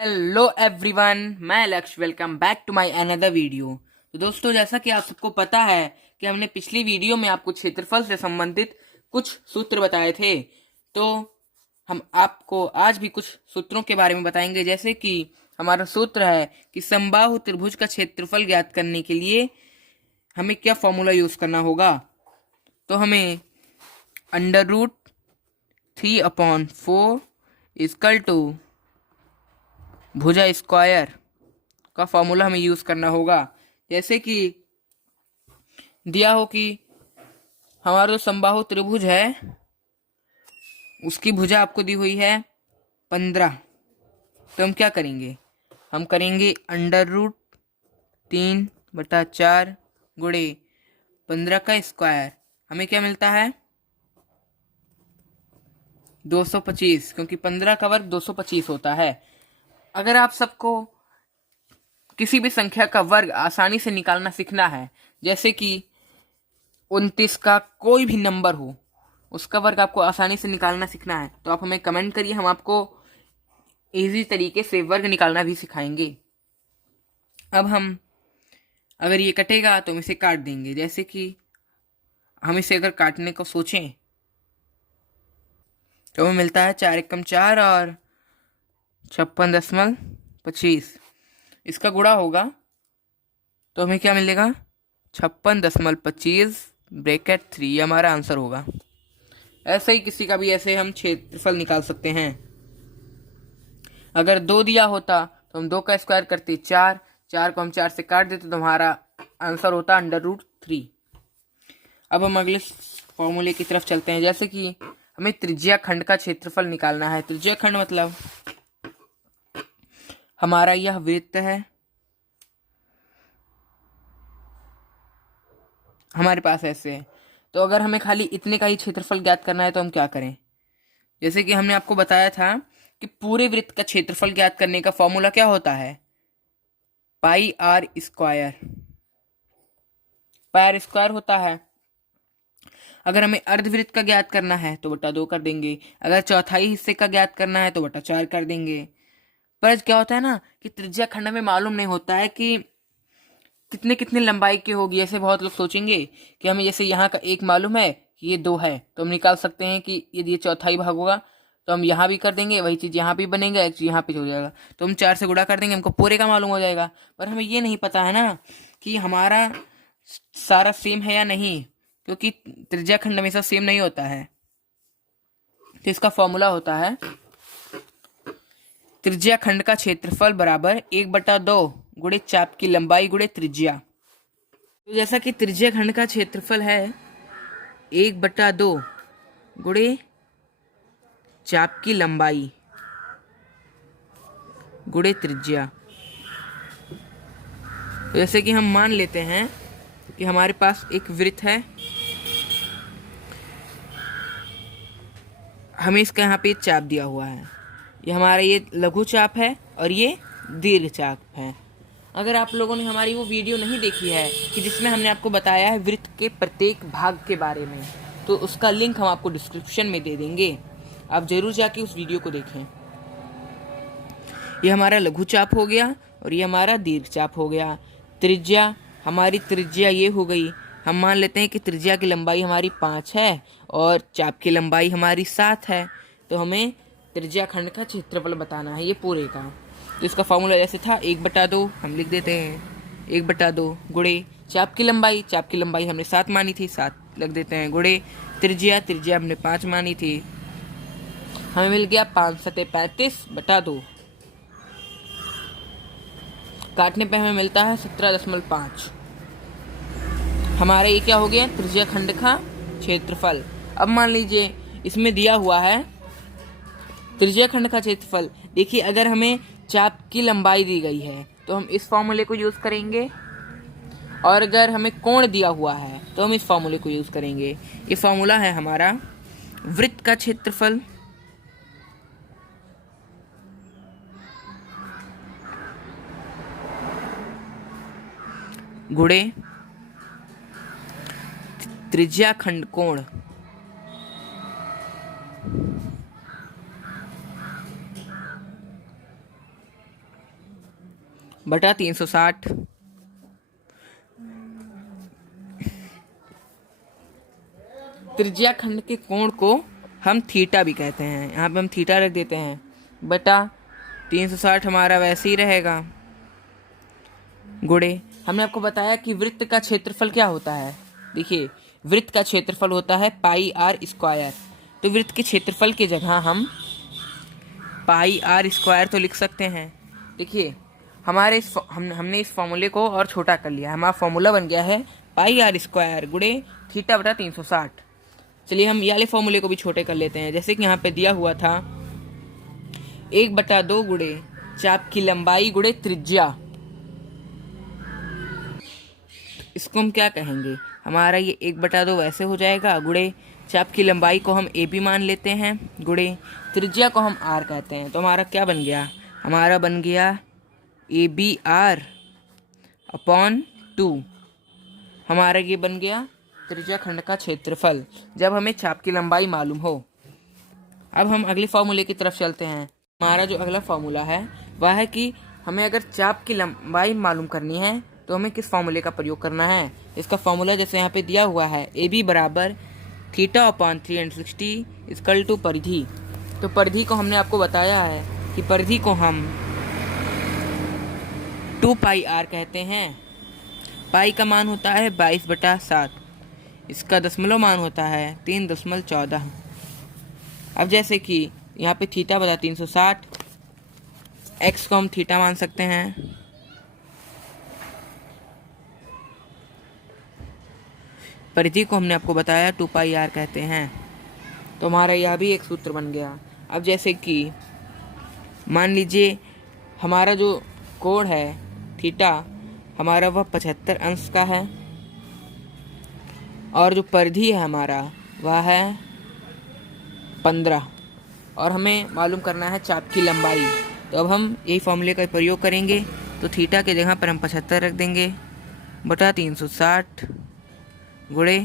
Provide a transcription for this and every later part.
Hello everyone, मैं Lakshya. Welcome back to my another video. तो दोस्तों, जैसा कि आप सबको पता है कि हमने पिछली वीडियो में आपको क्षेत्रफल से संबंधित कुछ सूत्र बताए थे। तो हम आपको आज भी कुछ सूत्रों के बारे में बताएंगे। जैसे कि हमारा सूत्र है कि समबाहु त्रिभुज का क्षेत्रफल ज्ञात करने के लिए हमें क्या फॉर्मूला यूज करना होगा। तो हमें √3/4 इक्वल टू भुजा स्क्वायर का फॉर्मूला हमें यूज करना होगा। जैसे कि दिया हो कि हमारा जो समबाहु त्रिभुज है उसकी भुजा आपको दी हुई है 15। तो हम क्या करेंगे, हम करेंगे √3/4 गुणे 15 का स्क्वायर। हमें क्या मिलता है 225, क्योंकि 15 का वर्ग 225 होता है। अगर आप सबको किसी भी संख्या का वर्ग आसानी से निकालना सीखना है, जैसे कि 29 का कोई भी नंबर हो उसका वर्ग आपको आसानी से निकालना सीखना है, तो आप हमें कमेंट करिए, हम आपको इजी तरीके से वर्ग निकालना भी सिखाएंगे। अब हम अगर ये कटेगा तो हम इसे काट देंगे। जैसे कि हम इसे अगर काटने को सोचें तो हमें मिलता है 4 एकम 4 और 56.25। इसका गुणा होगा तो हमें क्या मिलेगा 56.25 ब्रैकेट 3 हमारा आंसर होगा। ऐसे ही किसी का भी ऐसे हम क्षेत्रफल निकाल सकते हैं। अगर 2 दिया होता तो हम 2 का स्क्वायर करते 4, 4 को हम 4 से काट देते तो हमारा आंसर होता √3। अब हम अगले फॉर्मूले की तरफ चलते हैं। जैसे कि हमें त्रिज्या खंड का क्षेत्रफल निकालना है। त्रिज्या खंड मतलब हमारा यह वृत्त है, हमारे पास ऐसे है। तो अगर हमें खाली इतने का ही क्षेत्रफल ज्ञात करना है तो हम क्या करें। जैसे कि हमने आपको बताया था कि पूरे वृत्त का क्षेत्रफल ज्ञात करने का फॉर्मूला क्या होता है, pi r square. Pi r square होता है। अगर हमें अर्धवृत्त का ज्ञात करना है तो बटा 2 कर देंगे। अगर चौथाई हिस्से का ज्ञात करना है तो बटा 4 कर देंगे। पर क्या होता है ना कि त्रिज्या खंड में मालूम नहीं होता है कि कितने कितने लंबाई की होगी। ऐसे बहुत लोग सोचेंगे कि हमें जैसे यहाँ का 1 मालूम है कि ये 2 है, तो हम निकाल सकते हैं कि यदि ये चौथाई भाग होगा तो हम यहाँ भी कर देंगे, वही चीज़ यहाँ भी बनेगा, एक चीज़ यहाँ पे हो जाएगा, तो हम 4 से गुणा कर देंगे, हमको पूरे का मालूम हो जाएगा। पर हमें ये नहीं पता है ना कि हमारा सारा सेम है या नहीं, क्योंकि त्रिज्या खंड हमेशा सेम नहीं होता है। तो इसका फॉर्मूला होता है त्रिज्या खंड का क्षेत्रफल बराबर 1/2 गुणे चाप की लंबाई गुणे त्रिज्या। तो जैसा कि त्रिज्या खंड का क्षेत्रफल है 1/2 गुणे चाप की लंबाई गुणे त्रिज्या। तो जैसे कि हम मान लेते हैं कि हमारे पास एक वृत्त है, हमें इसका यहाँ पे चाप दिया हुआ है, ये हमारा ये लघु चाप है और ये दीर्घ चाप है। अगर आप लोगों ने हमारी वो वीडियो नहीं देखी है कि जिसमें हमने आपको बताया है वृत्त के प्रत्येक भाग के बारे में, तो उसका लिंक हम आपको डिस्क्रिप्शन में दे देंगे, आप जरूर जाके उस वीडियो को देखें। ये हमारा लघु चाप हो गया और ये हमारा दीर्घ चाप हो गया। त्रिज्या, हमारी त्रिज्या ये हो गई। हम मान लेते हैं कि त्रिज्या की लंबाई हमारी 5 है और चाप की लंबाई हमारी 7 है। तो हमें त्रिज्या खंड का क्षेत्रफल बताना है ये पूरे का। तो इसका फॉर्मूला जैसे था 1/2 हम लिख देते हैं, 1/2 गुणे चाप की लंबाई, चाप की लंबाई हमने 7 मानी थी, 7 लिख देते हैं, गुणे त्रिज्या, त्रिज्या हमने 5 मानी थी, हमें मिल गया 5 × 35/2। काटने पे हमें मिलता है 17.5। हमारा ये क्या हो गया, त्रिज्या खंड का क्षेत्रफल। अब मान लीजिए इसमें दिया हुआ है त्रिज्या खंड का क्षेत्रफल। देखिए अगर हमें चाप की लंबाई दी गई है तो हम इस फॉर्मूले को यूज करेंगे, और अगर हमें कोण दिया हुआ है तो हम इस फॉर्मूले को यूज करेंगे। ये फॉर्मूला है हमारा वृत्त का क्षेत्रफल गुणे त्रिज्या खंड कोण। बटा 360। त्रिज्या खंड के कोण को हम थीटा भी कहते हैं, यहाँ पे हम थीटा रख देते हैं, बटा 360 हमारा वैसे ही रहेगा, गुणे हमने आपको बताया कि वृत्त का क्षेत्रफल क्या होता है। देखिए, वृत्त का क्षेत्रफल होता है पाई आर स्क्वायर। तो वृत्त के क्षेत्रफल की जगह हम पाई आर स्क्वायर तो लिख सकते हैं। देखिए, हमारे हमने इस फॉर्मूले को और छोटा कर लिया, हमारा फॉर्मूला बन गया है पाई आर स्क्वायर गुणे थीटा बटा 360। चलिए हम ये वाले फॉर्मूले को भी छोटे कर लेते हैं। जैसे कि यहाँ पे दिया हुआ था 1/2 गुणे चाप की लंबाई गुणे त्रिज्या, इसको हम क्या कहेंगे, हमारा ये 1/2 वैसे हो जाएगा, गुणे चाप की लंबाई को हम ए बी मान लेते हैं, गुणे त्रिज्या को हम आर कहते हैं। तो हमारा क्या बन गया, हमारा बन गया ए बी आर अपॉन 2। हमारा ये बन गया त्रिज्या खंड का क्षेत्रफल, जब हमें चाप की लंबाई मालूम हो। अब हम अगले फॉर्मूले की तरफ चलते हैं। हमारा जो अगला फॉर्मूला है वह है कि हमें अगर चाप की लंबाई मालूम करनी है तो हमें किस फॉर्मूले का प्रयोग करना है। इसका फॉर्मूला जैसे यहाँ पे दिया हुआ है, ए बी बराबर थीटा अपॉन 360 इक्वल टू परिधि। तो परिधि को हमने आपको बताया है कि परिधि को हम 2 पाई आर कहते हैं। पाई का मान होता है 22/7, इसका दशमलव मान होता है 3.14। अब जैसे कि यहाँ पे थीटा बता 360, एक्स को हम थीटा मान सकते हैं, परिधि को हमने आपको बताया 2 पाई आर कहते हैं। तो हमारा यह भी एक सूत्र बन गया। अब जैसे कि मान लीजिए हमारा जो कोण है थीटा, हमारा वह 75 अंश का है, और जो परिधि है हमारा वह है 15, और हमें मालूम करना है चाप की लंबाई। तो अब हम यही फॉर्मूले का प्रयोग करेंगे। तो थीटा के जगह पर हम 75 रख देंगे, बटा 360 गुणे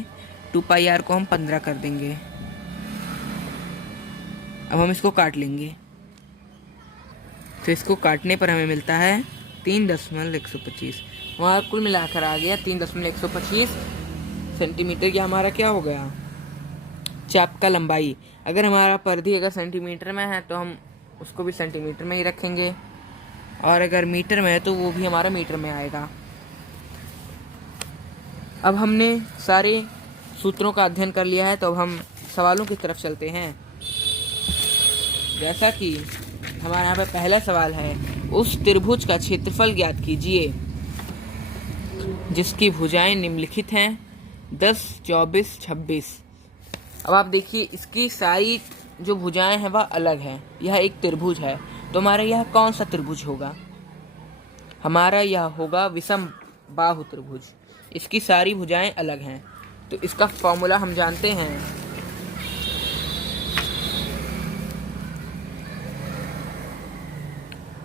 2 पाई आर को हम 15 कर देंगे। अब हम इसको काट लेंगे, तो इसको काटने पर हमें मिलता है 3.125। हमारा कुल मिलाकर आ गया 3.125 सेंटीमीटर। या हमारा क्या हो गया, चाप का लंबाई। अगर हमारा परिधि अगर सेंटीमीटर में है तो हम उसको भी सेंटीमीटर में ही रखेंगे, और अगर मीटर में है तो वो भी हमारा मीटर में आएगा। अब हमने सारे सूत्रों का अध्ययन कर लिया है, तो अब हम सवालों की तरफ चलते हैं। जैसा कि हमारे यहाँ पे पहला सवाल है, उस त्रिभुज का क्षेत्रफल ज्ञात कीजिए जिसकी भुजाएं निम्नलिखित हैं 10, 24, 26। अब आप देखिए, इसकी सारी जो भुजाएं हैं वह अलग हैं। यह एक त्रिभुज है, तो हमारा यह कौन सा त्रिभुज होगा, हमारा यह होगा विषम बाहु त्रिभुज। इसकी सारी भुजाएं अलग हैं, तो इसका फॉर्मूला हम जानते हैं,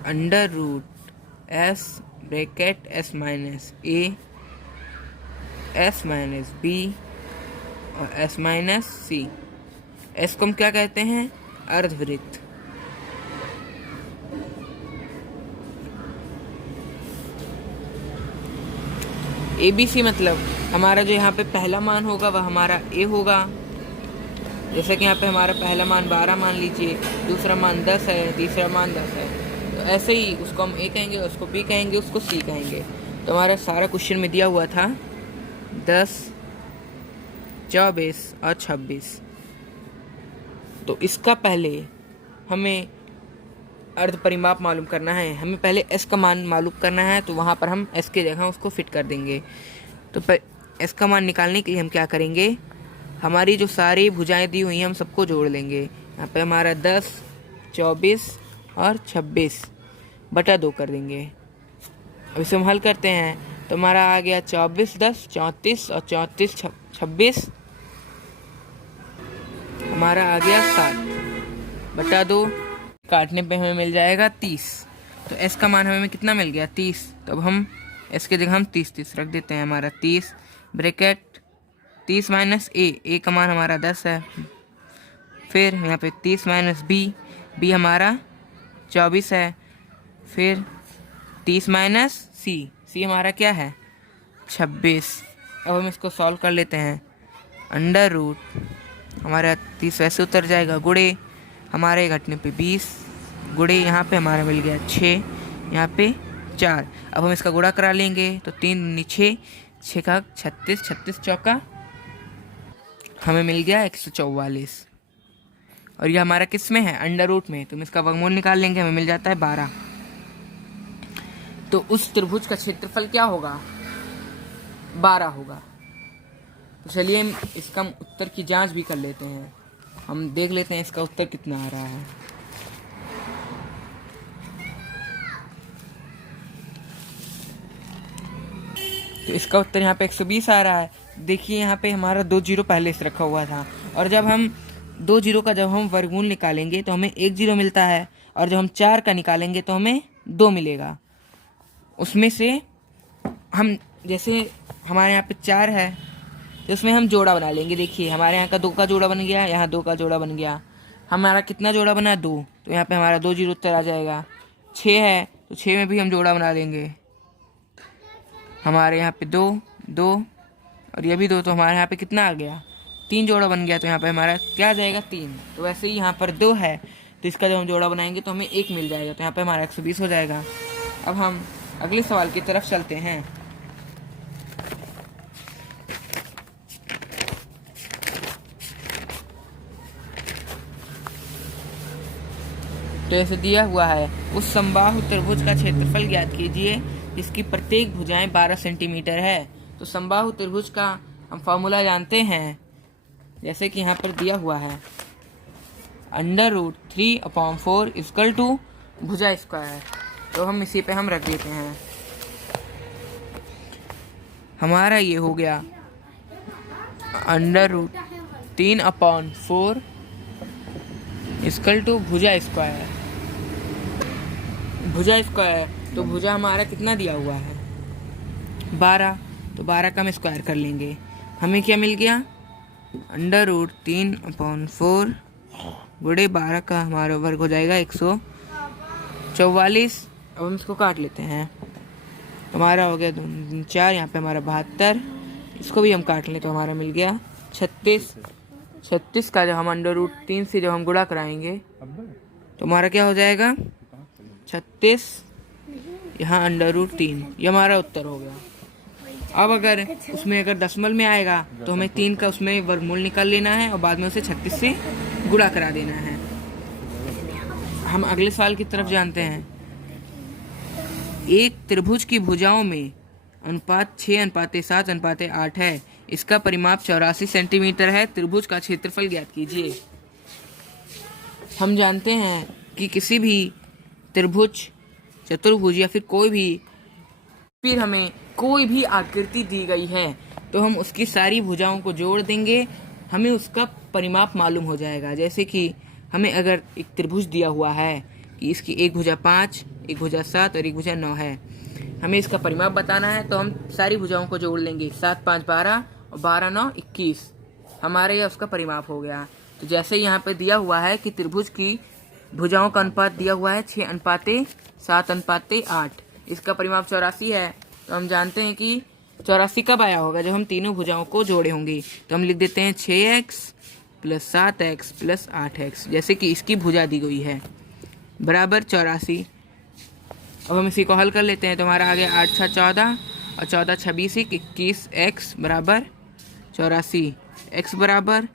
under root S bracket S minus A S minus B और एस माइनस सी। एस को हम क्या कहते हैं, अर्धवृत्त। ए बी सी मतलब हमारा जो यहाँ पे पहला मान होगा वह हमारा ए होगा। जैसे कि यहाँ पे हमारा पहला मान 12 मान लीजिए, दूसरा मान 10 है, तीसरा मान 10 है, तो ऐसे ही उसको हम ए कहेंगे, उसको बी कहेंगे, उसको सी कहेंगे। तो हमारा सारा क्वेश्चन में दिया हुआ था 10, 24 और 26। तो इसका पहले हमें अर्ध परिमाप मालूम करना है, हमें पहले एस का मान मालूम करना है, तो वहाँ पर हम एस के जगह उसको फिट कर देंगे। तो एस का मान निकालने के लिए हम क्या करेंगे, हमारी जो सारी भुजाएं दी हुई हैं हम सबको जोड़ लेंगे। यहाँ पे हमारा 10, 24 और 26 बटा 2 कर देंगे। अब इसे हम हल करते हैं, तो हमारा आ गया 24, 10, 34 और 34, 26, हमारा आ गया 7 बटा 2। काटने पे हमें मिल जाएगा 30। तो एस का मान हमें कितना मिल गया, 30। तो अब हम एस के जगह हम 30 रख देते हैं। हमारा 30 ब्रैकेट 30 माइनस ए का मान हमारा 10 है, फिर यहाँ पे 30 माइनस बी हमारा 24 है, फिर 30 माइनस सी, सी हमारा क्या है 26। अब हम इसको सॉल्व कर लेते हैं। अंडर रूट हमारा 30 वैसे उतर जाएगा, गुड़े हमारे घटने पे 20, गुड़े यहाँ पे हमारा मिल गया 6, यहाँ पे 4। अब हम इसका गुणा करा लेंगे तो 3 दूनी 6, 6 का 36, 36 चौका हमें मिल गया 144। और ये हमारा किस में है अंडर रूट में, तो हम इसका वर्गमूल निकाल लेंगे, हमें मिल जाता है 12। तो उस त्रिभुज का क्षेत्रफल क्या होगा 12 होगा। तो चलिए हम इसका उत्तर की जांच भी कर लेते हैं, हम देख लेते हैं इसका उत्तर कितना आ रहा है। तो इसका उत्तर यहाँ पे 120 आ रहा है। देखिए यहाँ पे हमारा 2 जीरो पहले से रखा हुआ था, और जब हम 2 जीरो का जब हम वर्गमूल निकालेंगे तो हमें 1 जीरो मिलता है, और जब हम 4 का निकालेंगे तो हमें 2 मिलेगा। उसमें से हम जैसे हमारे यहाँ पे 4 है तो उसमें हम जोड़ा बना लेंगे। देखिए हमारे यहाँ का 2 का जोड़ा बन गया, यहाँ 2 का जोड़ा बन गया, हमारा कितना जोड़ा बना 2, तो यहाँ पे हमारा 2 जीरो उत्तर आ जाएगा। 6 है तो 6 में भी हम जोड़ा बना लेंगे, हमारे यहाँ पे 2 2 और ये भी 2, तो हमारे यहाँ पे कितना आ गया 3 जोड़ा बन गया। तो यहाँ पे हमारा क्या आ जाएगा 3। तो वैसे ही यहाँ पर 2 है तो इसका जब हम जोड़ा बनाएंगे तो हमें 1 मिल जाएगा, तो यहाँ पे हमारा 120 हो जाएगा। अब हम अगले सवाल की तरफ चलते हैं। तो ऐसे दिया हुआ है, उस समबाहु त्रिभुज का क्षेत्रफल ज्ञात कीजिए जिसकी प्रत्येक भुजाएं 12 सेंटीमीटर है। तो समबाहु त्रिभुज का हम फॉर्मूला जानते हैं, जैसे कि यहाँ पर दिया हुआ है अंडर रूट 3/4 इक्वल टू भुजा स्क्वायर। तो हम इसी पे हम रख देते हैं, हमारा ये हो गया अंडर रूट 3/4 इक्वल टू भुजा स्क्वायर। भुजा स्क्वायर तो भुजा हमारा कितना दिया हुआ है 12, तो 12 का हम स्क्वायर कर लेंगे, हमें क्या मिल गया अंडर रूट 3/4 गुणे 12 का हमारा वर्ग हो जाएगा 144। अब हम इसको काट लेते हैं, हमारा हो गया 2 4, यहाँ पे हमारा 72, इसको भी हम काट लें तो हमारा मिल गया 36। 36 का जब हम अंडर रूट 3 से जब हम गुणा कराएंगे तो हमारा क्या हो जाएगा 36, यहाँ अंडर रूट 3, ये हमारा उत्तर हो गया। अब अगर उसमें अगर दशमलव में आएगा तो हमें 3 का उसमें वर्गमूल निकाल लेना है और बाद में उसे 36 से गुणा करा देना है। हम अगले सवाल की तरफ जानते हैं। एक त्रिभुज की भुजाओं में अनुपात 6:7:8 है, इसका परिमाप 84 सेंटीमीटर है, त्रिभुज का क्षेत्रफल ज्ञात कीजिए। हम जानते हैं कि किसी भी त्रिभुज, चतुर्भुज या फिर हमें कोई भी आकृति दी गई है तो हम उसकी सारी भुजाओं को जोड़ देंगे, हमें उसका परिमाप मालूम हो जाएगा। जैसे कि हमें अगर एक त्रिभुज दिया हुआ है कि इसकी एक भुजा 5, एक भुजा 7 और एक भुजा 9 है, हमें इसका परिमाप बताना है तो हम सारी भुजाओं को जोड़ लेंगे, 7 5 12 और 12 9 21, हमारे यह उसका परिमाप हो गया। तो जैसे यहाँ पे दिया हुआ है कि त्रिभुज की भुजाओं का अनुपात दिया हुआ है 6:7:8, इसका परिमाप 84 है। तो हम जानते हैं कि 84 कब आया होगा जब हम तीनों भुजाओं को जोड़े होंगे। तो हम लिख देते हैं 6x + 7x + 8x, जैसे कि इसकी भुजा दी गई है, बराबर 84। अब हम इसी को हल कर लेते हैं तो हमारा आ गया 8 6 14 और 14 26 21x बराबर 84, x बराबर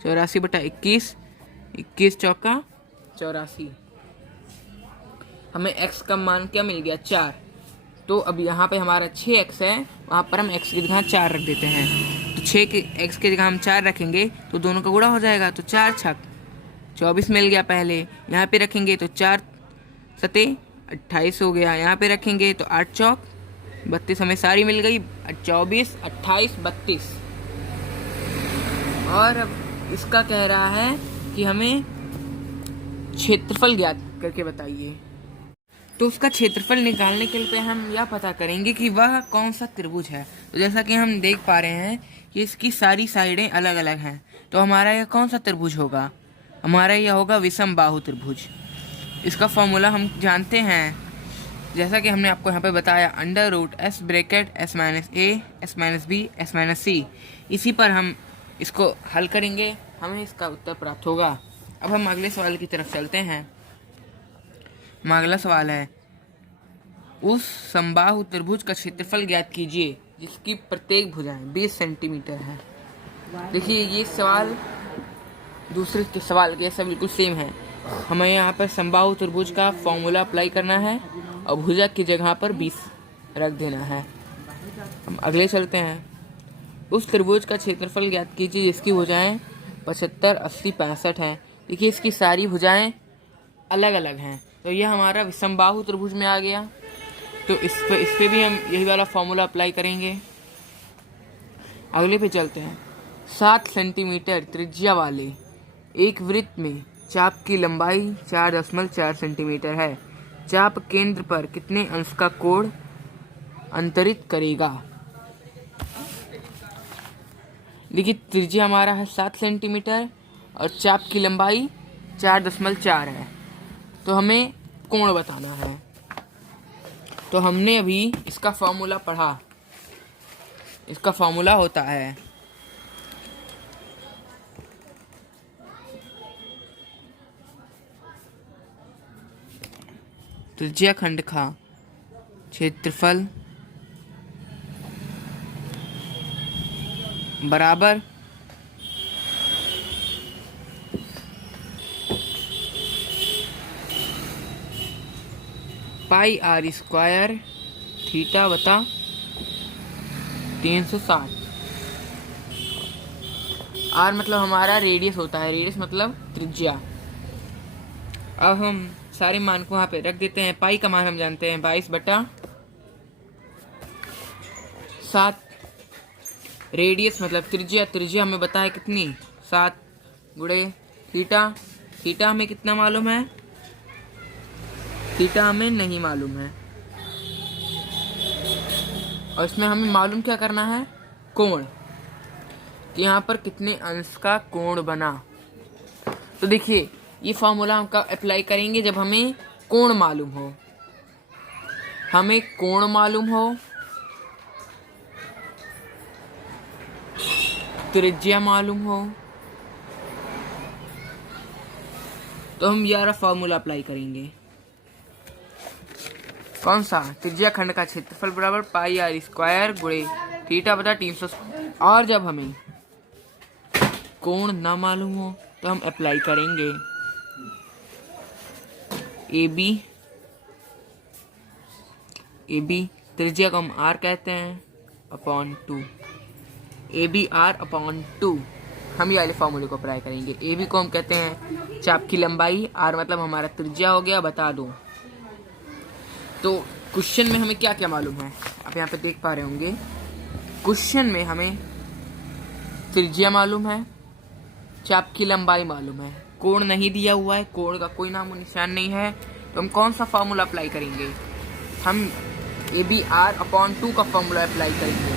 84/21, 21 चौका 84। हमें x का मान क्या मिल गया 4। तो अब यहाँ पे हमारा 6x है, वहाँ पर हम x की जगह 4 रख देते हैं। तो 6 के x की जगह हम 4 रखेंगे तो दोनों का गुणा हो जाएगा, तो 4 छक 24 मिल गया। पहले यहाँ पे रखेंगे तो 4 सते 28 हो गया, यहाँ पे रखेंगे तो 8 चौक 32, हमें सारी मिल गई 24 28 32। और अब इसका कह रहा है कि हमें क्षेत्रफल ज्ञात करके बताइए। तो उसका क्षेत्रफल निकालने के लिए हम यह पता करेंगे कि वह कौन सा त्रिभुज है। तो जैसा कि हम देख पा रहे हैं कि इसकी सारी साइडें अलग अलग हैं, तो हमारा यह कौन सा त्रिभुज होगा, हमारा यह होगा विषम बाहु त्रिभुज। इसका फॉर्मूला हम जानते हैं जैसा कि हमने आपको यहाँ पे बताया, under root S bracket S minus A S minus B S minus C, इसी पर हम इसको हल करेंगे, हमें इसका उत्तर प्राप्त होगा। अब हम अगले सवाल की तरफ चलते हैं। अगला सवाल है, उस समबाहु त्रिभुज का क्षेत्रफल ज्ञात कीजिए जिसकी प्रत्येक भुजाएं 20 सेंटीमीटर है। देखिए ये सवाल दूसरे के सवाल जैसा बिल्कुल सेम है। हमें यहाँ पर समबाहु त्रिभुज का फॉर्मूला अप्लाई करना है और भुजा की जगह पर 20 रख देना है। हम अगले चलते हैं। उस त्रिभुज का क्षेत्रफल ज्ञात कीजिए जिसकी भुजाएं 75, 80, 65 हैं। देखिए इसकी सारी भुजाएं अलग अलग हैं, तो यह हमारा समबाहु त्रिभुज में आ गया। तो इस पे भी हम यही वाला फॉर्मूला अप्लाई करेंगे। अगले पे चलते हैं। 7 सेंटीमीटर त्रिज्या वाले एक वृत्त में चाप की लंबाई 4.4 सेंटीमीटर है। चाप केंद्र पर कितने अंश का कोण अंतरित करेगा? देखिए त्रिज्या हमारा है 7 सेंटीमीटर और चाप की लंबाई 4.4 है, तो हमें कोण बताना है। तो हमने अभी इसका फॉर्मूला पढ़ा। इसका फॉर्मूला होता है त्रिज्या खंड का क्षेत्रफल बराबर पाई आर स्क्वायर थीटा बता 360। आर मतलब हमारा रेडियस होता है, रेडियस मतलब त्रिज्या। अब हम सारे मान को वहाँ पे रख देते हैं। पाई का मान हम जानते हैं 22/7। रेडियस मतलब त्रिज्या, त्रिज्या हमें बताया कितनी 7 गुणे थीटा। थीटा हमें कितना मालूम है? थीटा हमें नहीं मालूम है। और इसमें हमें मालूम क्या करना है? कोण, कि यहाँ पर कितने अंश का कोण बना। तो देखिए ये फॉर्मूला हम कब अप्लाई करेंगे? जब हमें कोण मालूम हो। हमें कोण मालूम हो, त्रिज्या मालूम हो, तो हम यार फॉर्मूला अप्लाई करेंगे। कौन सा? त्रिज्या खंड का क्षेत्रफल बराबर पाई आर स्क्वायर गुणे थीटा बटा 360। और जब हमें कोण ना मालूम हो तो हम अप्लाई करेंगे ए बी त्रिज्या को हम आर कहते हैं upon 2, A B R upon 2। हम ये वाले फॉर्मूले को अप्लाई करेंगे। ए बी को हम कहते हैं चाप की लंबाई, आर मतलब हमारा त्रिज्या हो गया, बता दो। तो क्वेश्चन में हमें क्या क्या मालूम है आप यहाँ पे देख पा रहे होंगे। क्वेश्चन में हमें त्रिज्या मालूम है, चाप की लंबाई मालूम है, कोण नहीं दिया हुआ है, कोण का कोई नामो निशान नहीं है। तो हम कौन सा फॉर्मूला अप्लाई करेंगे? हम ए बी आर अपॉन 2 का फॉर्मूला अप्लाई करेंगे।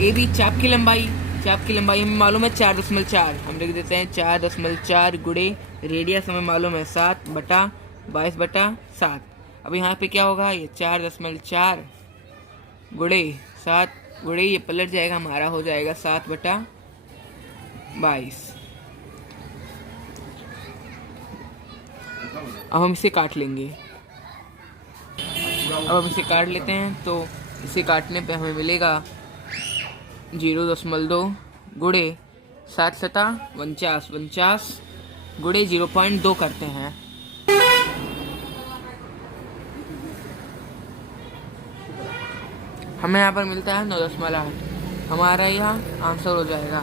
ए बी चाप की लंबाई, चाप की लंबाई हमें मालूम है 4.4। हम लिख देते हैं 4.4 गुणे रेडियस हमें मालूम है 7/22/7। अब यहाँ पे क्या होगा? ये 4.4 गुणे 7 गुणे ये पलट जाएगा, हमारा हो जाएगा 7/22। अब हम इसे काट लेंगे। अब हम इसे काट लेते हैं, तो इसे काटने पे हमें मिलेगा 0.2 गुणे 7×7=49 गुणे 0.2 करते हैं। हमें यहाँ पर मिलता है 9.8। हमारा यहाँ आंसर हो जाएगा।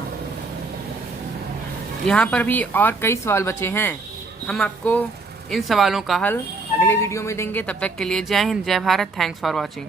यहाँ पर भी और कई सवाल बचे हैं, हम आपको इन सवालों का हल अगले वीडियो में देंगे। तब तक के लिए जय हिंद, जय भारत। Thanks for watching.